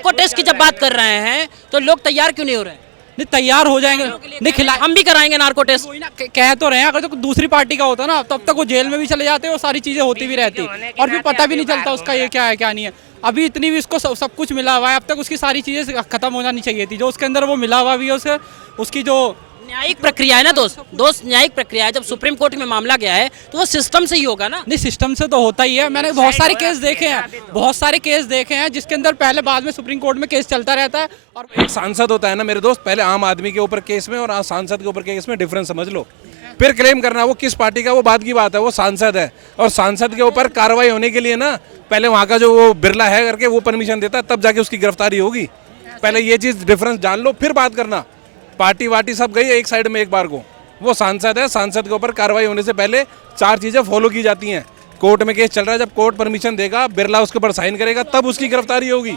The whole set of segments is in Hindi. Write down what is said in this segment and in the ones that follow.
नार्को टेस्ट की जब बात कर रहे हैं तो लोग तैयार क्यों नहीं हो रहे हैं? नहीं तैयार हो जाएंगे, नहीं खिला हम भी कराएंगे नार्को टेस्ट। वही ना कह तो रहे हैं, अगर तो दूसरी पार्टी का होता ना तब तक वो जेल में भी चले जाते और सारी चीजें होती भी रहती और फिर पता भी नहीं चलता उसका ये क्या है क्या नहीं है। अभी इतनी भी इसको सब कुछ मिला हुआ है, अब तक उसकी सारी चीजें खत्म हो जानी चाहिए थी। जो उसके अंदर वो मिला हुआ भी है उसे, उसकी जो न्यायिक प्रक्रिया है ना दोस्त न्यायिक प्रक्रिया है। जब सुप्रीम कोर्ट में मामला गया है तो वो सिस्टम से ही होगा ना। नहीं सिस्टम से तो होता ही है। मैंने बहुत सारे केस देखे हैं, बहुत सारे केस देखे हैं जिसके अंदर पहले बाद में सुप्रीम कोर्ट में केस चलता रहता है। और एक सांसद होता है ना मेरे दोस्त, पहले आम आदमी के ऊपर केस में और आज सांसद के ऊपर केस में डिफरेंस समझ लो। फिर क्लेम करना वो किस पार्टी का, वो बात की बात है, वो सांसद है और सांसद के ऊपर कार्रवाई होने के लिए ना पहले वहाँ का जो वो बिरला है करके वो परमिशन देता है, तब जाके उसकी गिरफ्तारी होगी। पहले ये चीज़ डिफरेंस जान लो फिर बात करना। पार्टी वार्टी सब गई एक साइड में एक बार को, वो सांसद है, सांसद के ऊपर कार्रवाई होने से पहले 4 चीज़ें फॉलो की जाती हैं। कोर्ट में केस चल रहा है, जब कोर्ट परमिशन देगा, बिरला उसके ऊपर साइन करेगा, तब उसकी गिरफ्तारी होगी।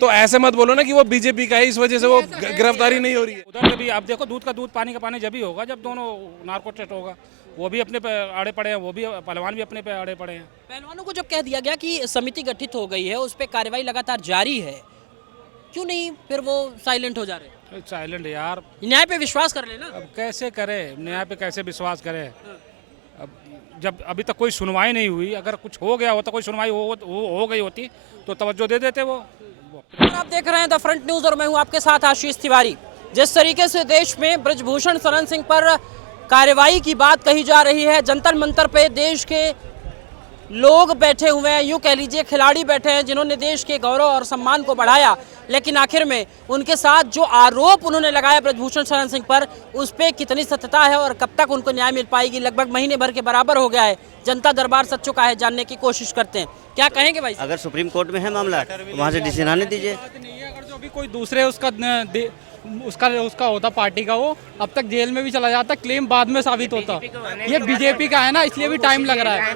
तो ऐसे मत बोलो ना कि वो बीजेपी का है इस वजह से वो गिरफ्तारी नहीं हो रही है। उधर भी आप देखो, दूध का दूध पानी का पानी जब ही होगा जब दोनों नार्को टेस्ट होगा। वो भी अपने पे अड़े पड़े हैं, वो भी पहलवान भी अपने पे अड़े पड़े हैं। पहलवानों को जब कह दिया गया कि समिति गठित हो गई है, उस पर कार्रवाई लगातार जारी है, क्यों नहीं फिर वो साइलेंट हो जा रहे? साइलेंट यार, न्याय पे विश्वास कर लेना। अब कैसे करे न्याय पे, कैसे विश्वास करे? अब जब अभी तक कोई सुनवाई नहीं हुई, अगर कुछ हो गया होता, कोई सुनवाई हो गई होती तो तवज्जो दे देते वो। आप देख रहे हैं द फ्रंट न्यूज और मैं हूं आपके साथ आशीष तिवारी। जिस तरीके से देश में ब्रजभूषण शरण सिंह पर कार्रवाई की बात कही जा रही है, जंतर मंतर पे देश के लोग बैठे हुए हैं, यूँ कह लीजिए खिलाड़ी बैठे हैं जिन्होंने देश के गौरव और सम्मान को बढ़ाया, लेकिन आखिर में उनके साथ जो आरोप उन्होंने लगाया ब्रजभूषण शरण सिंह पर, उस पर कितनी सत्यता है और कब तक उनको न्याय मिल पाएगी? लगभग महीने भर के बराबर हो गया है। जनता दरबार सच चुका है, जानने की कोशिश करते हैं। क्या कहेंगे भाई? अगर सुप्रीम कोर्ट में है मामला तो वहाँ से डिसीजन आने दीजिए। अगर जो भी कोई दूसरे उसका होता पार्टी का, वो अब तक जेल में भी चला जाता, क्लेम बाद में साबित होता। ये बीजेपी का है ना, इसलिए भी टाइम लग रहा है।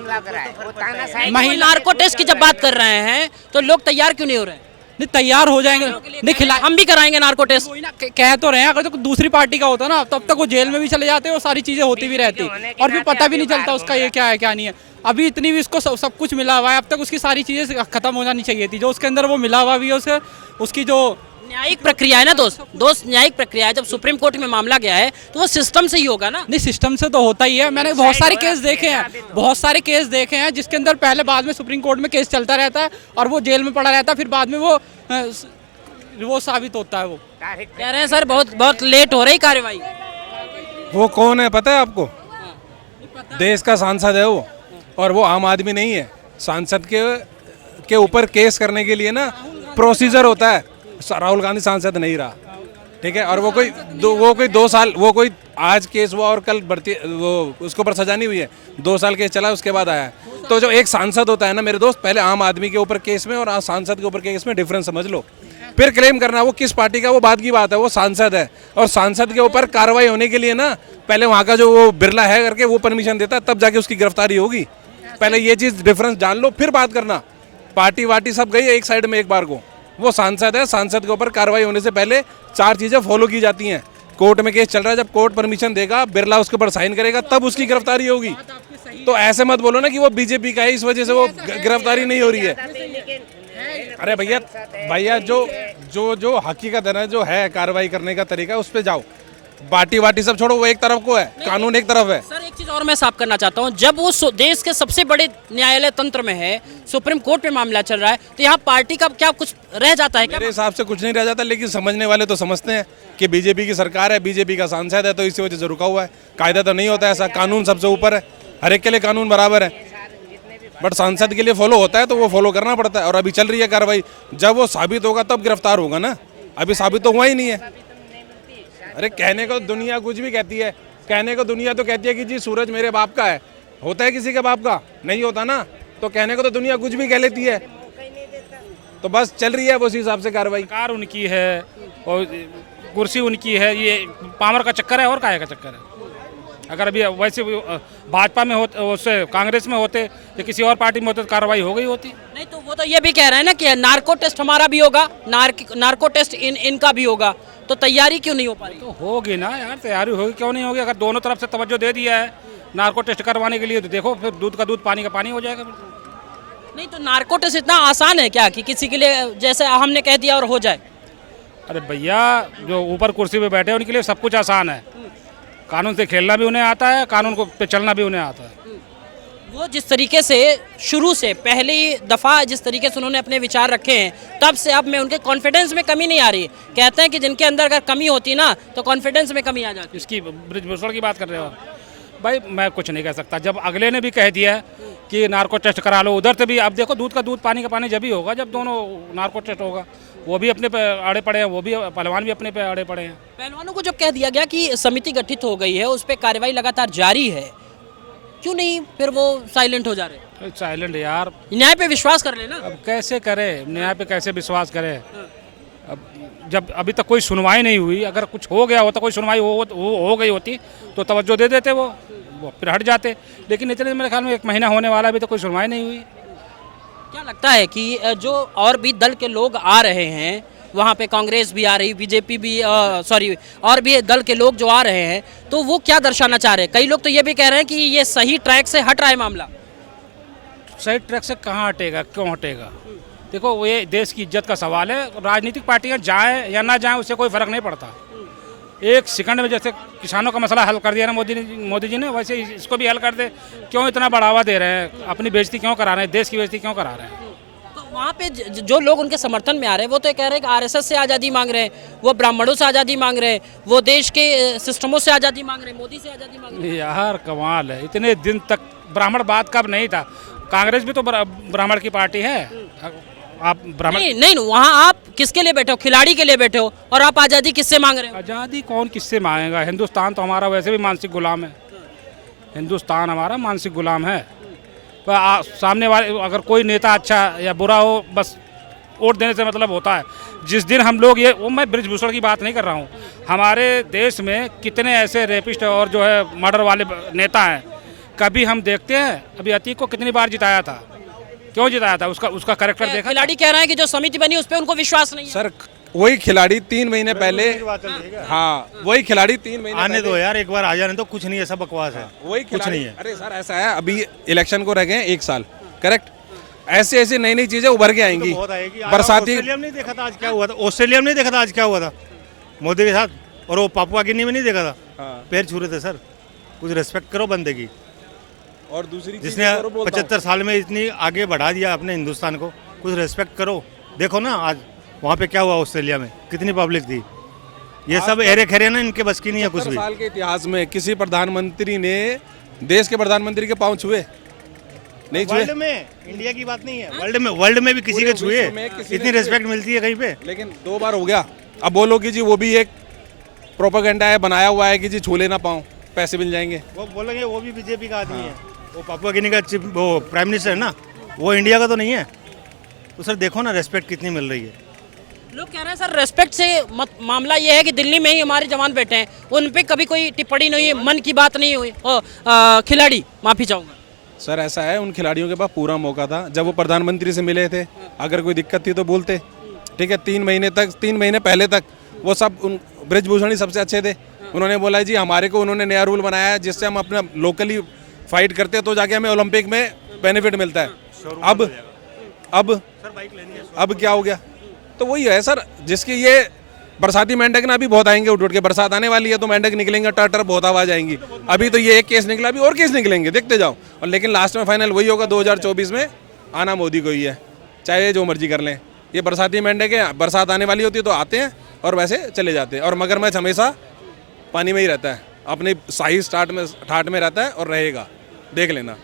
नार्को टेस्ट की जब बात कर रहे हैं तो लोग तैयार क्यों नहीं हो रहे हैं? नहीं तैयार हो जाएंगे, नहीं हम भी कराएंगे नार्को टेस्ट। वही ना कह तो रहे हैं, अगर तो दूसरी पार्टी का होता ना तब तक वो जेल में भी चले जाते और सारी चीजें होती भी रहती और फिर पता भी नहीं चलता उसका ये क्या है क्या नहीं है। अभी इतनी भी इसको सब कुछ मिला हुआ है, अब तक उसकी सारी चीजें खत्म हो जानी चाहिए थी। जो उसके अंदर वो मिला हुआ भी है उसे, उसकी जो न्यायिक प्रक्रिया है ना दोस्त न्यायिक प्रक्रिया है। जब सुप्रीम कोर्ट में मामला गया है तो वो सिस्टम से ही होगा ना। नहीं सिस्टम से तो होता ही है। मैंने बहुत सारे केस देखे हैं, बहुत सारे केस देखे हैं जिसके अंदर पहले बाद में सुप्रीम कोर्ट में केस चलता रहता है और वो जेल में पड़ा रहता है, फिर बाद में वो साबित होता है। वो कह रहे हैं सर बहुत लेट हो रही कार्रवाई। वो कौन है पता है आपको? देश का सांसद है वो, और वो आम आदमी नहीं है। सांसद के ऊपर केस करने के लिए ना प्रोसीजर होता है। राहुल गांधी सांसद नहीं रहा, ठीक है, और वो कोई 2 साल, वो कोई आज केस हुआ और कल बढ़ती वो उसके ऊपर सजा नहीं हुई है, 2 साल केस चला उसके बाद आया है। तो जो एक सांसद होता है ना मेरे दोस्त, पहले आम आदमी के ऊपर केस में और आज सांसद के ऊपर केस में डिफरेंस समझ लो। फिर क्लेम करना वो किस पार्टी का, वो बात की बात है, वो सांसद है और सांसद के ऊपर कार्रवाई होने के लिए ना पहले वहाँ का जो वो बिरला है करके वो परमिशन देता है, तब जाके उसकी गिरफ्तारी होगी। पहले ये चीज़ डिफरेंस जान लो फिर बात करना। पार्टी वार्टी सब गई एक साइड में एक बार को, वो सांसद है, सांसद के ऊपर कार्रवाई होने से पहले 4 चीज़ें फॉलो की जाती हैं। कोर्ट में केस चल रहा है, जब कोर्ट परमिशन देगा, बिरला उसके ऊपर साइन करेगा, तब उसकी गिरफ्तारी होगी। तो ऐसे मत बोलो ना कि वो बीजेपी का है इस वजह से वो गिरफ्तारी नहीं हो रही है। अरे भैया जो हकीकत है ना, जो है कार्रवाई करने का तरीका, उस पर जाओ। पार्टी वार्टी सब छोड़ो, वो एक तरफ को है, कानून एक तरफ है। सर एक चीज और मैं साफ करना चाहता हूँ, जब वो देश के सबसे बड़े न्यायालय तंत्र में है, सुप्रीम कोर्ट में मामला चल रहा है, तो यहाँ पार्टी का क्या कुछ रह जाता है क्या? मेरे हिसाब से कुछ नहीं रह जाता, लेकिन समझने वाले तो समझते हैं कि बीजेपी की सरकार है, बीजेपी का सांसद है, तो इसी वजह से रुका हुआ है। कायदा तो नहीं होता ऐसा, कानून सबसे ऊपर है, हर एक के लिए कानून बराबर है, बट सांसद के लिए फॉलो होता है तो वो फॉलो करना पड़ता है। और अभी चल रही है कार्रवाई, जब वो साबित होगा तब गिरफ्तार होगा ना, अभी साबित तो हुआ ही नहीं है। अरे कहने को दुनिया कुछ भी कहती है, कहने को दुनिया तो कहती है कि जी सूरज मेरे बाप का है, होता है किसी के बाप का? नहीं होता ना। तो कहने को तो दुनिया कुछ भी कह लेती है, तो बस चल रही है उसी हिसाब से कार्रवाई। सरकार उनकी है और कुर्सी उनकी है, ये पावर का चक्कर है और काहे का चक्कर है। अगर अभी वैसे भाजपा में होते, उससे कांग्रेस में होते या किसी और पार्टी में होते तो कार्रवाई हो गई होती। नहीं तो वो तो ये भी कह रहे हैं ना कि नार्को टेस्ट हमारा भी होगा, नार्को टेस्ट इनका भी होगा, तो तैयारी क्यों नहीं हो पा रही? तो होगी ना यार, तैयारी होगी, क्यों नहीं होगी? अगर दोनों तरफ से तवज्जो दे दिया है नार्को टेस्ट करवाने के लिए, तो देखो फिर दूध का दूध पानी का पानी हो जाएगा। नहीं तो नारकोटिक्स इतना आसान है क्या कि किसी के लिए जैसे हमने कह दिया और हो जाए? अरे भैया, जो ऊपर कुर्सी पे बैठे हैं उनके लिए सब कुछ आसान है। कानून से खेलना भी उन्हें आता है, कानून को पे चलना भी उन्हें आता है। वो जिस तरीके से शुरू से पहली दफ़ा जिस तरीके से उन्होंने अपने विचार रखे हैं, तब से अब में उनके कॉन्फिडेंस में कमी नहीं आ रही। कहते हैं कि जिनके अंदर अगर कमी होती ना तो कॉन्फिडेंस में कमी आ जाती। इसकी बृजभूषण की बात कर रहे हो भाई, मैं कुछ नहीं कह सकता। जब अगले ने भी कह दिया है कि नार्को टेस्ट करा लो, उधर से भी अब देखो, दूध का दूध पानी का पानी जब ही होगा जब दोनों नार्को टेस्ट होगा। वो भी अपने पे अड़े पड़े हैं, वो भी पहलवान भी अपने पे अड़े पड़े हैं। पहलवानों को जब कह दिया गया कि समिति गठित हो गई है, उस पर कार्रवाई लगातार जारी है, क्यों नहीं फिर वो साइलेंट हो जा रहे? साइलेंट यार, न्याय पे विश्वास कर लेना। अब कैसे करें न्याय पे, कैसे विश्वास करें? अब जब अभी तक कोई सुनवाई नहीं हुई, अगर कुछ हो गया होता, कोई सुनवाई हो गई होती तो तवज्जो दे देते, वो फिर हट जाते। लेकिन इतने मेरे ख्याल में 1 महीना होने वाला, अभी तो कोई सुनवाई नहीं हुई। क्या लगता है कि जो और भी दल के लोग आ रहे हैं, वहाँ पे कांग्रेस भी आ रही, बीजेपी भी, और भी दल के लोग जो आ रहे हैं, तो वो क्या दर्शाना चाह रहे हैं? कई लोग तो ये भी कह रहे हैं कि ये सही ट्रैक से हट रहा है मामला। सही ट्रैक से कहाँ हटेगा, क्यों हटेगा? देखो, ये देश की इज्जत का सवाल है। राजनीतिक पार्टियां जाएं या ना जाएं, उससे कोई फर्क नहीं पड़ता। 1 सेकंड में जैसे किसानों का मसला हल कर दिया ना मोदी जी ने, वैसे इसको भी हल कर दे। क्यों इतना बढ़ावा दे रहे हैं? अपनी बेइज्जती क्यों करा रहे हैं? देश की बेइज्जती क्यों करा रहे हैं? तो वहाँ पे जो लोग उनके समर्थन में आ रहे हैं, वो तो ये कह रहे हैं कि आरएसएस से आज़ादी मांग रहे हैं, वो ब्राह्मणों से आज़ादी मांग रहे हैं, वो देश के सिस्टमों से आज़ादी मांग रहे हैं, मोदी से आज़ादी मांग रहे हैं। यार कमाल है, इतने दिन तक ब्राह्मण बात कब नहीं था? कांग्रेस भी तो ब्राह्मण की पार्टी है। आप ब्राह्मण नहीं, वहाँ आप किसके लिए बैठे हो? खिलाड़ी के लिए बैठे हो, और आप आज़ादी किससे मांग रहे हो? आज़ादी कौन किससे मांगेगा? हिंदुस्तान तो हमारा वैसे भी मानसिक गुलाम है। हिंदुस्तान हमारा मानसिक गुलाम है। पर सामने वाले अगर कोई नेता अच्छा या बुरा हो, बस वोट देने से मतलब होता है। जिस दिन हम लोग मैं बृजभूषण की बात नहीं कर रहा हूँ, हमारे देश में कितने ऐसे रेपिस्ट और जो है मर्डर वाले नेता हैं, कभी हम देखते हैं? अभी अतीक को कितनी बार जिताया था? क्यों जिताया था? उसका कैरेक्टर देखा? खिलाड़ी कह रहे हैं कि जो समिति बनी उस पर उनको विश्वास नहीं है। सर वही खिलाड़ी 3 महीने पहले, हाँ वही खिलाड़ी 3 महीने आने दो यार, एक बार आ जाने तो, कुछ नहीं है, सब बकवास है। वही कुछ नहीं है। अरे सर ऐसा है, अभी इलेक्शन को रह गए 1 साल, करेक्ट? ऐसी ऐसी नई नई चीजें उभर के आएंगी। बहुत आएगी। बरसाती ऑस्ट्रेलिया में नहीं देखा था आज क्या हुआ था? ऑस्ट्रेलिया में नहीं देखा था आज क्या हुआ था मोदी के साथ? और वो पापुआ गिनी में नहीं देखा था? पैर छू रहे थे सर। कुछ रेस्पेक्ट करो बंदे की। और दूसरी जिसने 75 साल में इतनी आगे बढ़ा दिया अपने हिंदुस्तान को, कुछ रेस्पेक्ट करो। देखो ना आज वहाँ पे क्या हुआ, ऑस्ट्रेलिया में कितनी पब्लिक थी। ये सब एरे खेरे ना, इनके बस की नहीं है कुछ भी। 75 साल के इतिहास में किसी प्रधानमंत्री ने देश के प्रधानमंत्री के पांव छुए नहीं? छुए। वर्ल्ड में, इंडिया की बात नहीं है, वर्ल्ड में भी किसी के छुए? इतनी रेस्पेक्ट मिलती है कहीं पे? लेकिन 2 बार हो गया। अब बोलो कि जी वो भी एक प्रोपेगेंडा है, बनाया हुआ है कि जी छू लेना पाऊँ, पैसे मिल जाएंगे। वो बोलेंगे वो भी बीजेपी का आदमी है। वो पापुआ गिनी का वो प्राइम मिनिस्टर है ना, वो इंडिया का तो नहीं है। तो सर देखो ना रेस्पेक्ट कितनी मिल रही है। लोग कह रहे हैं सर रेस्पेक्ट से मामला ये है कि दिल्ली में ही हमारे जवान बैठे हैं, उन पे कभी कोई टिप्पणी नहीं हुई, मन की बात नहीं हुई। खिलाड़ी, माफी चाहूँगा सर, ऐसा है उन खिलाड़ियों के पास पूरा मौका था। जब वो प्रधानमंत्री से मिले थे, अगर कोई दिक्कत थी तो बोलते, ठीक है? 3 महीने पहले तक वो सब उन बृजभूषण ही सबसे अच्छे थे। उन्होंने बोला जी हमारे को उन्होंने नया रूल बनाया है जिससे हम अपना लोकली फाइट करते हैं तो जाके हमें ओलंपिक में बेनिफिट मिलता है। अब क्या हो गया? तो वही है सर, जिसकी ये बरसाती मेंढक ना अभी बहुत आएंगे उठ के, बरसात आने वाली है तो मेंढक निकलेंगे, टर बहुत आवाज आएंगी। अभी तो ये एक केस निकला, अभी और केस निकलेंगे, देखते जाओ। और लेकिन लास्ट में फाइनल वही होगा, 2024 में आना मोदी को ही है, चाहे जो मर्जी कर लें। ये बरसाती मेंढक है, बरसात आने वाली होती है तो आते हैं और वैसे चले जाते हैं। और मगरमच्छ हमेशा पानी में ही रहता है, अपने शाही ठाट में रहता है और रहेगा, देख लेना।